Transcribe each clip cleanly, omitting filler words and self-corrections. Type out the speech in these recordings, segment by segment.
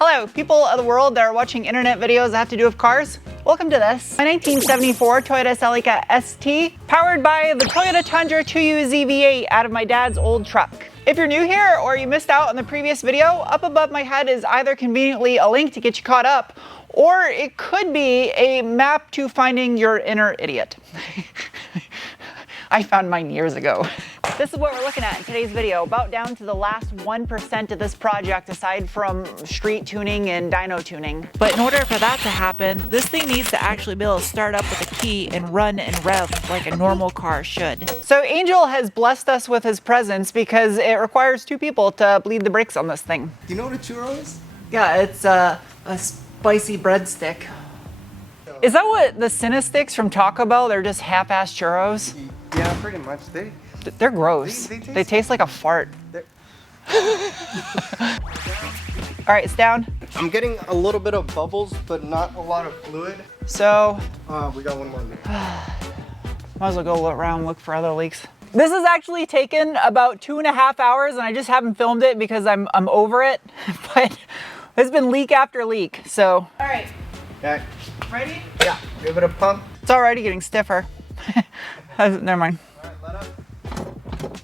Hello, people of the world that are watching internet videos that have to do with cars. Welcome to this. My 1974 Toyota Celica ST, powered by the Toyota Tundra 2U ZV8 out of my dad's old truck. If you're new here or you missed out on the previous video, up above my head is either conveniently a link to get you caught up, or it could be a map to finding your inner idiot. I found mine years ago. This is what we're looking at in today's video, about down to the last 1% of this project aside from street tuning and dyno tuning. But in order for that to happen, this thing needs to actually be able to start up with a key and run and rev like a normal car should. So Angel has blessed us with his presence because it requires 2 people to bleed the brakes on this thing. You know what a churro is? Yeah, it's a spicy breadstick. Is that what the Cinesticks from Taco Bell, they're just half-ass churros? Yeah, pretty much. They're gross. They taste like a fart. All right, it's down. I'm getting a little bit of bubbles, but not a lot of fluid. So, we got one more leak. might as well go around and look for other leaks. This has actually taken about 2.5 hours, and I just haven't filmed it because I'm over it. But it's been leak after leak. So, all right. Okay. Ready? Yeah. Give it a pump. It's already getting stiffer. Never mind. All right, let up.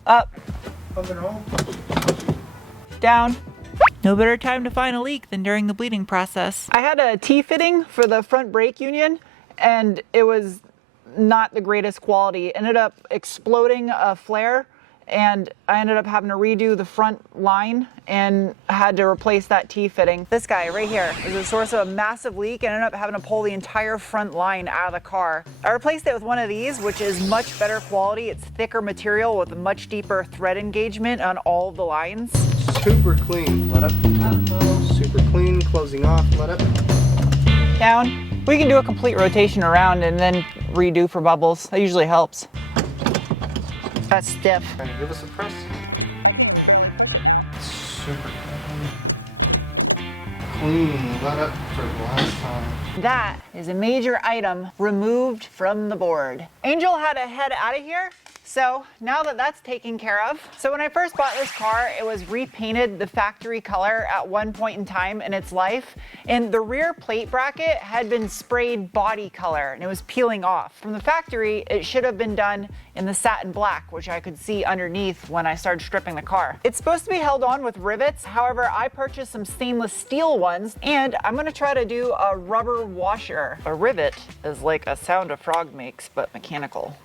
Up. Pump it home. Down. No better time to find a leak than during the bleeding process. I had a T-fitting for the front brake union, and it was not the greatest quality. It ended up exploding a flare, and I ended up having to redo the front line and had to replace that T-fitting. This guy right here is the source of a massive leak and ended up having to pull the entire front line out of the car. I replaced it with one of these, which is much better quality. It's thicker material with a much deeper thread engagement on all of the lines. Super clean. Let up. Super clean. Closing off. Let up. Down. We can do a complete rotation around and then redo for bubbles. That usually helps. That's stiff. Trying to give us a press. Super clean. Let up for the last time. That is a major item removed from the board. Angel had to head out of here. So now that that's taken care of. So when I first bought this car, it was repainted the factory color at one point in time in its life. And the rear plate bracket had been sprayed body color and it was peeling off. From the factory, it should have been done in the satin black, which I could see underneath when I started stripping the car. It's supposed to be held on with rivets. However, I purchased some stainless steel ones and I'm gonna try to do a rubber washer. A rivet is like a sound a frog makes, but mechanical.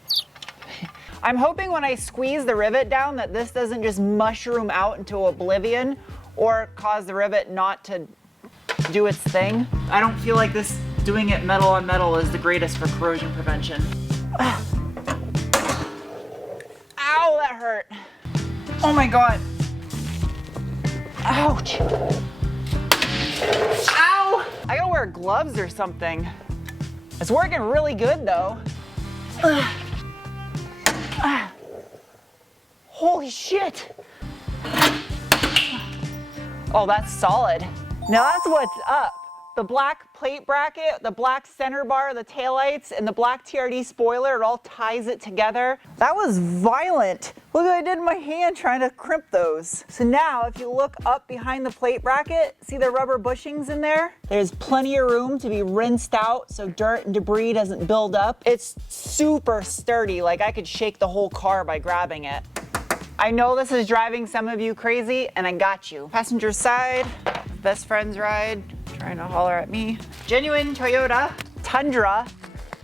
I'm hoping when I squeeze the rivet down that this doesn't just mushroom out into oblivion or cause the rivet not to do its thing. I don't feel like this doing it metal on metal is the greatest for corrosion prevention. Ow, that hurt. Oh my God. Ouch. Ow. I gotta wear gloves or something. It's working really good though. Holy shit! Oh, that's solid. Now that's what's up. The black plate bracket, the black center bar, the taillights, and the black TRD spoiler, it all ties it together. That was violent. Look what I did in my hand trying to crimp those. So now if you look up behind the plate bracket, see the rubber bushings in there? There's plenty of room to be rinsed out so dirt and debris doesn't build up. It's super sturdy, like I could shake the whole car by grabbing it. I know this is driving some of you crazy, and I got you. Passenger side, best friend's ride, trying to holler at me. Genuine Toyota Tundra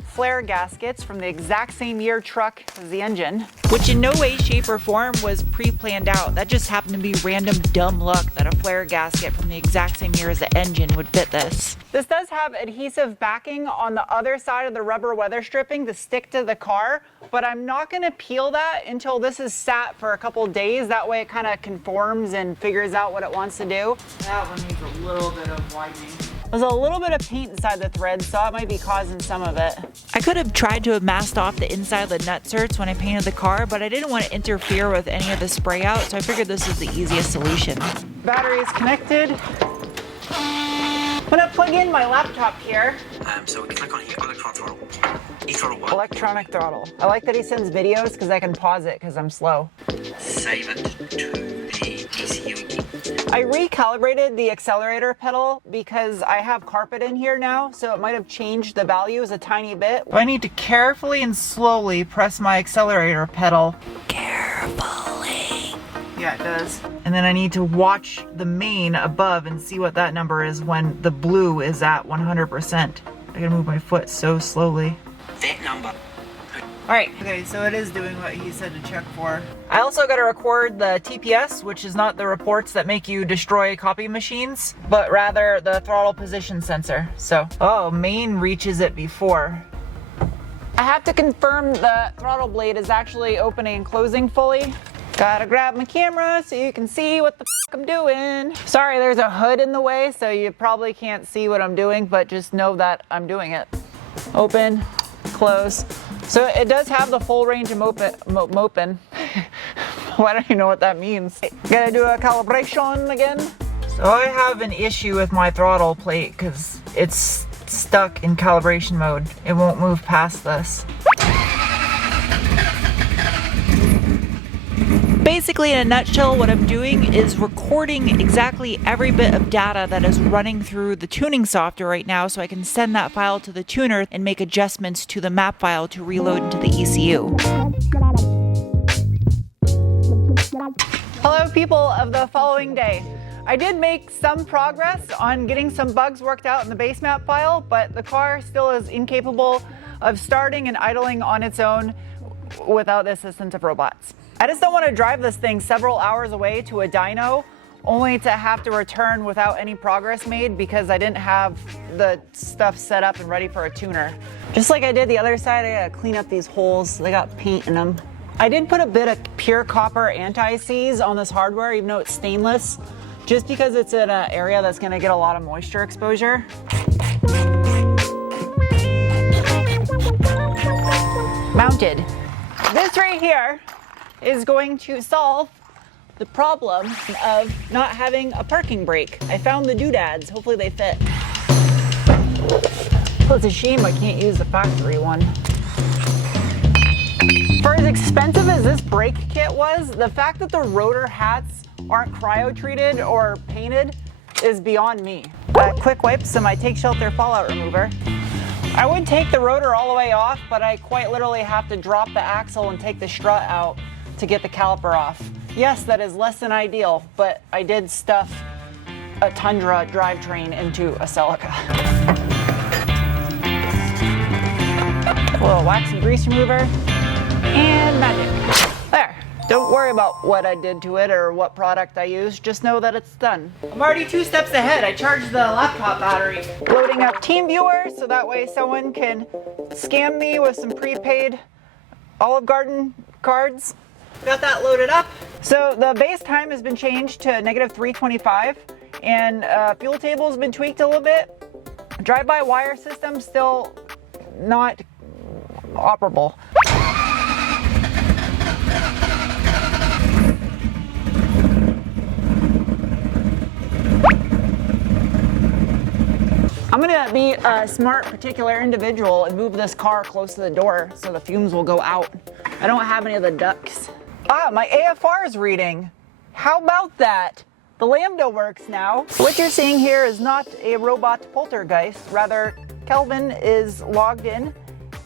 flare gaskets from the exact same year truck as the engine. Which in no way, shape, or form was pre-planned out. That just happened to be random dumb luck that a flare gasket from the exact same year as the engine would fit this. This does have adhesive backing on the other side of the rubber weather stripping to stick to the car, but I'm not gonna peel that until this is sat for a couple days. That way it kind of conforms and figures out what it wants to do. That one needs a little bit of widening. There's a little bit of paint inside the thread, so that might be causing some of it. I could have tried to have masked off the inside of the nutserts when I painted the car, but I didn't want to interfere with any of the spray out, so I figured this was the easiest solution. Battery is connected. I'm gonna plug in my laptop here. So we can click on here, electronic throttle. E-throttle what? Electronic throttle. I like that he sends videos because I can pause it because I'm slow. Save it to the ECU. I recalibrated the accelerator pedal because I have carpet in here now, so it might have changed the values a tiny bit. I need to carefully and slowly press my accelerator pedal. Yeah, it does. And then I need to watch the main above and see what that number is when the blue is at 100%. I gotta move my foot so slowly. That number. Alright, okay, so it is doing what he said to check for. I also gotta record the TPS, which is not the reports that make you destroy copy machines, but rather the throttle position sensor. So, oh, main reaches it before. I have to confirm the throttle blade is actually opening and closing fully. Gotta grab my camera so you can see what the f I'm doing. Sorry, there's a hood in the way, so you probably can't see what I'm doing, but just know that I'm doing it. Open, close. So it does have the full range of moping. Well, I don't even know what that means. Gotta do a calibration again. So I have an issue with my throttle plate because it's stuck in calibration mode. It won't move past this. Basically, in a nutshell, what I'm doing is recording exactly every bit of data that is running through the tuning software right now so I can send that file to the tuner and make adjustments to the map file to reload into the ECU. Hello, people of the following day. I did make some progress on getting some bugs worked out in the base map file, but the car still is incapable of starting and idling on its own without the assistance of robots. I just don't want to drive this thing several hours away to a dyno only to have to return without any progress made because I didn't have the stuff set up and ready for a tuner. Just like I did the other side, I gotta clean up these holes. They got paint in them. I did put a bit of pure copper anti-seize on this hardware, even though it's stainless, just because it's in an area that's gonna get a lot of moisture exposure. Mounted. This right here is going to solve the problem of not having a parking brake. I found the doodads. Hopefully they fit. Well, it's a shame I can't use the factory one. For as expensive as this brake kit was, the fact that the rotor hats aren't cryo-treated or painted is beyond me. Quick wipes and my Take Shelter fallout remover. I would take the rotor all the way off, but I quite literally have to drop the axle and take the strut out to get the caliper off. Yes, that is less than ideal, but I did stuff a Tundra drivetrain into a Celica. A little wax and grease remover, and magic. There. Don't worry about what I did to it or what product I used, just know that it's done. I'm already 2 steps ahead. I charged the laptop battery. Loading up TeamViewer so that way someone can scam me with some prepaid Olive Garden cards. Got that loaded up. So the base time has been changed to -325 and fuel table has been tweaked a little bit. Drive-by wire system still not operable. I'm gonna be a smart, particular individual and move this car close to the door so the fumes will go out. I don't have any of the ducts. Ah, my AFR is reading. How about that? The Lambda works now. What you're seeing here is not a robot poltergeist. Rather, Kelvin is logged in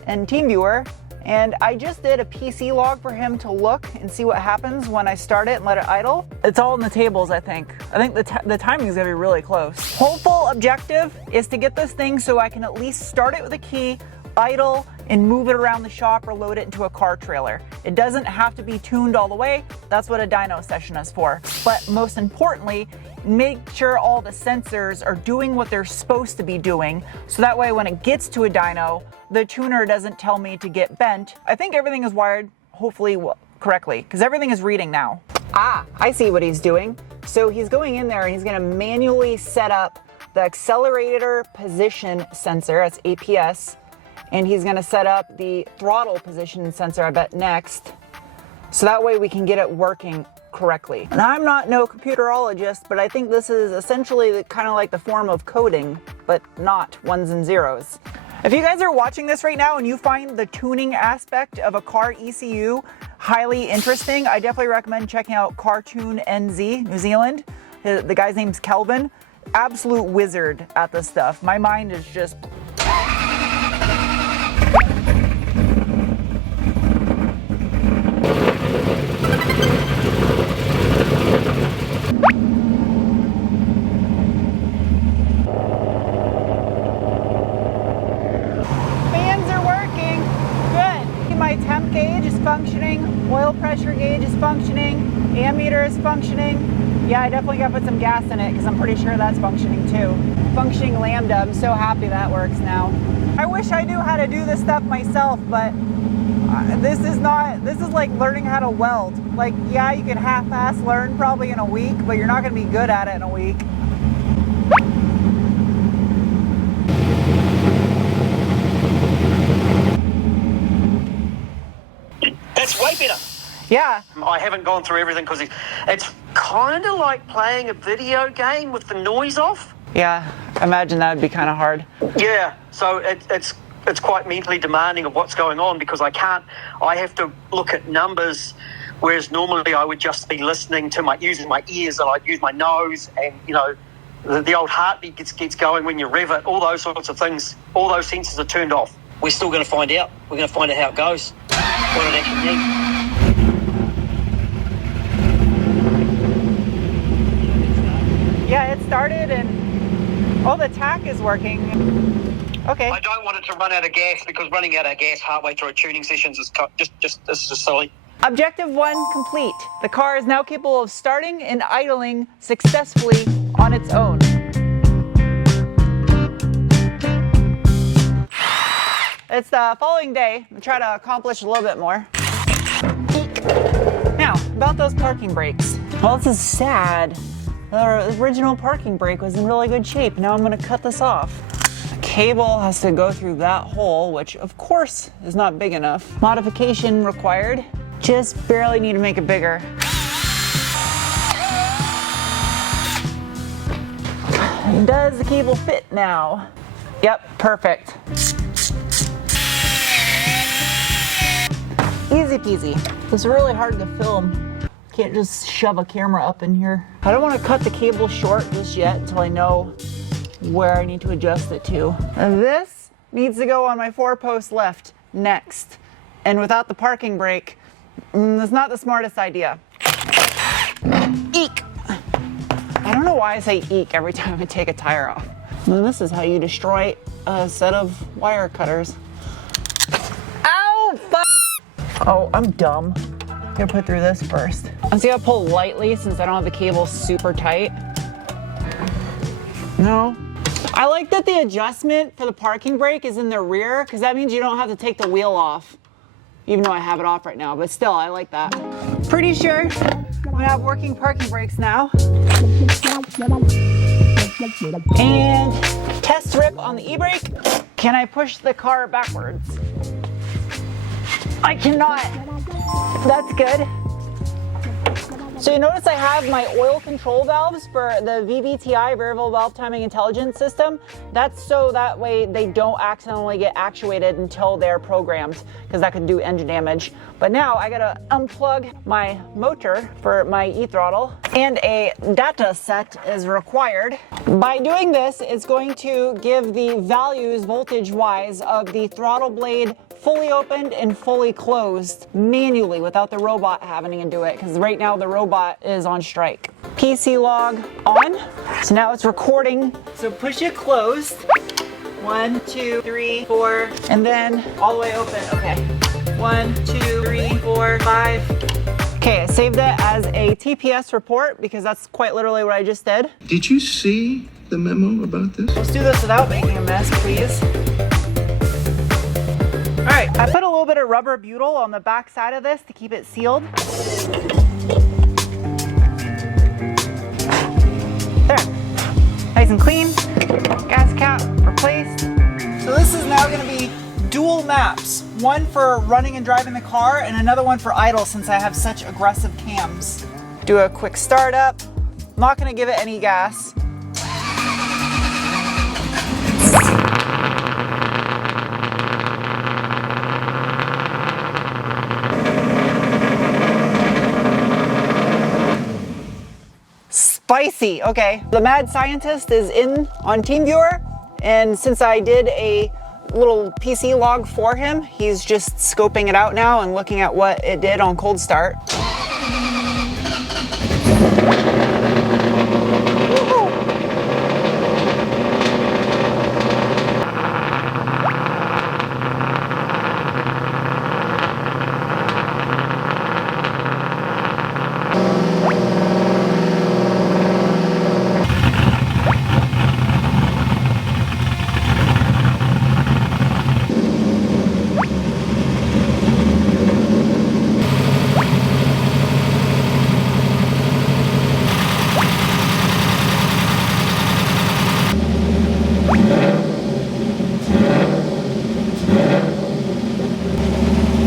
and TeamViewer, and I just did a PC log for him to look and see what happens when I start it and let it idle. It's all in the tables, I think. I think the timing is gonna be really close. Hopeful objective is to get this thing so I can at least start it with a key, idle, and move it around the shop or load it into a car trailer. It doesn't have to be tuned all the way. That's what a dyno session is for. But most importantly, make sure all the sensors are doing what they're supposed to be doing, so that way when it gets to a dyno, the tuner doesn't tell me to get bent. I think everything is wired, hopefully correctly, because everything is reading now. Ah, I see what he's doing. So he's going in there and he's gonna manually set up the accelerator position sensor, that's APS, and he's gonna set up the throttle position sensor, I bet, next. So that way we can get it working correctly. And I'm not no computerologist, but I think this is essentially kind of like the form of coding, but not ones and zeros. If you guys are watching this right now and you find the tuning aspect of a car ECU highly interesting, I definitely recommend checking out Cartoon NZ, New Zealand. The guy's name's Kelvin. Absolute wizard at this stuff. My mind is just... Fans are working. Good. My temp gauge is functioning. Oil pressure gauge is functioning. Ammeter is functioning. Yeah, I definitely got to put some gas in it because I'm pretty sure that's functioning too. Functioning lambda. I'm so happy that works now. I wish I knew how to do this stuff myself, but this is like learning how to weld. Like, yeah, you can half-ass learn probably in a week, but you're not going to be good at it in a week. That's way better. Yeah. I haven't gone through everything because it's kind of like playing a video game with the noise off. Yeah, I imagine that would be kind of hard. Yeah, so it's quite mentally demanding of what's going on because I have to look at numbers, whereas normally I would just be listening to using my ears, and I'd use my nose, and the old heartbeat gets going when you rev it, all those sorts of things, all those senses are turned off. We're still going to find out. We're going to find out how it goes, what it actually needs. Yeah, it started and the tack is working. Okay. I don't want it to run out of gas because running out of gas halfway through tuning sessions is just silly. Objective 1 complete. The car is now capable of starting and idling successfully on its own. It's the following day. I'm trying to accomplish a little bit more. Eek. Now, about those parking brakes. Well, this is sad. The original parking brake was in really good shape. Now I'm going to cut this off. The cable has to go through that hole, which of course is not big enough. Modification required. Just barely need to make it bigger. Does the cable fit now? Yep, perfect. Easy peasy. It's really hard to film. Can't just shove a camera up in here. I don't want to cut the cable short just yet until I know where I need to adjust it to. And this needs to go on my 4-post lift next. And without the parking brake, that's not the smartest idea. Eek! I don't know why I say eek every time I take a tire off. Well, this is how you destroy a set of wire cutters. Ow! Fuck! Oh, I'm dumb. I'm gonna put through this first. I'm just gonna pull lightly since I don't have the cable super tight. No. I like that the adjustment for the parking brake is in the rear because that means you don't have to take the wheel off. Even though I have it off right now, but still, I like that. Pretty sure I'm gonna have working parking brakes now. And test rip on the e-brake. Can I push the car backwards? I cannot. That's good. So you notice I have my oil control valves for the VVTI, Variable Valve Timing Intelligence System. That's so that way they don't accidentally get actuated until they're programmed, because that can do engine damage. But now I gotta unplug my motor for my e-throttle, and a data set is required. By doing this, it's going to give the values voltage-wise of the throttle blade fully opened and fully closed manually without the robot having to do it, because right now the robot is on strike. PC log on. So now it's recording. So push it closed. 1, 2, 3, 4, and then all the way open. Okay. 1, 2, 3, 4, 5. Okay, I saved it as a TPS report because that's quite literally what I just did. Did you see the memo about this? Let's do this without making a mess, please. All right, I put a little bit of rubber butyl on the back side of this to keep it sealed. There, nice and clean. Gas cap replaced. So this is now gonna be dual maps. One for running and driving the car and another one for idle since I have such aggressive cams. Do a quick startup. I'm not gonna give it any gas. Spicy, okay. The mad scientist is in on TeamViewer, and since I did a little PC log for him, he's just scoping it out now and looking at what it did on cold start.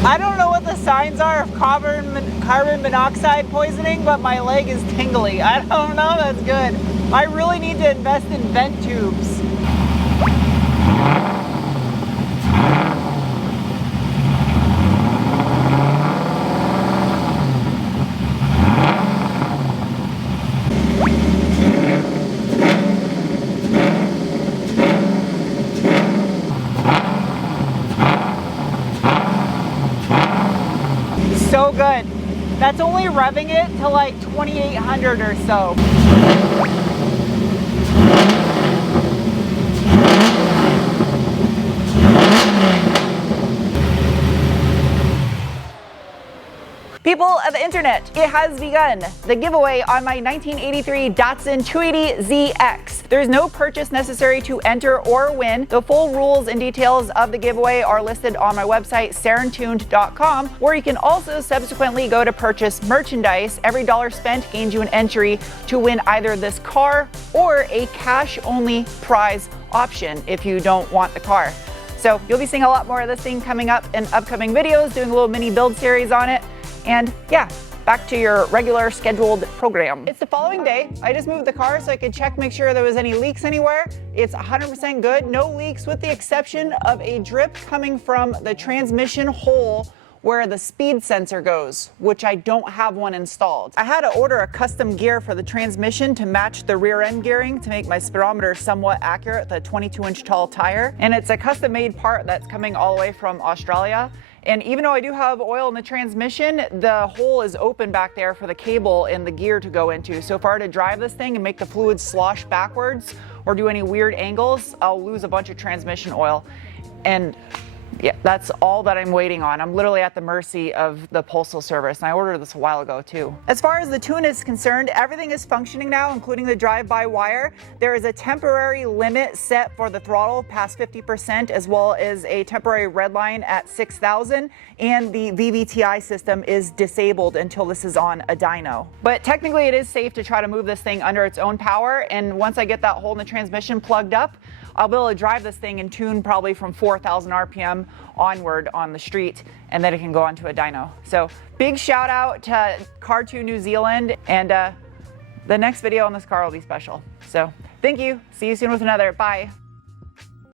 I don't know what the signs are of carbon monoxide poisoning, but my leg is tingly. I don't know, that's good. I really need to invest in vent tubes. So good. That's only revving it to like 2,800 or so. People of the internet, it has begun. The giveaway on my 1983 Datsun 280ZX. There's no purchase necessary to enter or win. The full rules and details of the giveaway are listed on my website, sarentuned.com, where you can also subsequently go to purchase merchandise. Every dollar spent gains you an entry to win either this car or a cash-only prize option if you don't want the car. So you'll be seeing a lot more of this thing coming up in upcoming videos, doing a little mini build series on it. And yeah, back to your regular scheduled program. It's the following day. I just moved the car so I could check, make sure there was any leaks anywhere. It's 100% good, no leaks with the exception of a drip coming from the transmission hole where the speed sensor goes, which I don't have one installed. I had to order a custom gear for the transmission to match the rear end gearing to make my speedometer somewhat accurate, the 22-inch tall tire. And it's a custom made part that's coming all the way from Australia. And even though I do have oil in the transmission, the hole is open back there for the cable and the gear to go into. So if I were to drive this thing and make the fluid slosh backwards or do any weird angles, I'll lose a bunch of transmission oil. And yeah, that's all that I'm waiting on. I'm literally at the mercy of the postal service, and I ordered this a while ago too. As far as the tune is concerned, everything is functioning now, including the drive-by-wire. There is a temporary limit set for the throttle past 50%, as well as a temporary red line at 6,000, and the VVTi system is disabled until this is on a dyno. But technically it is safe to try to move this thing under its own power, and once I get that hole in the transmission plugged up, I'll be able to drive this thing and tune probably from 4,000 RPM onward on the street, and then it can go onto a dyno. So big shout out to Car2 New Zealand, and the next video on this car will be special. So thank you. See you soon with another. Bye.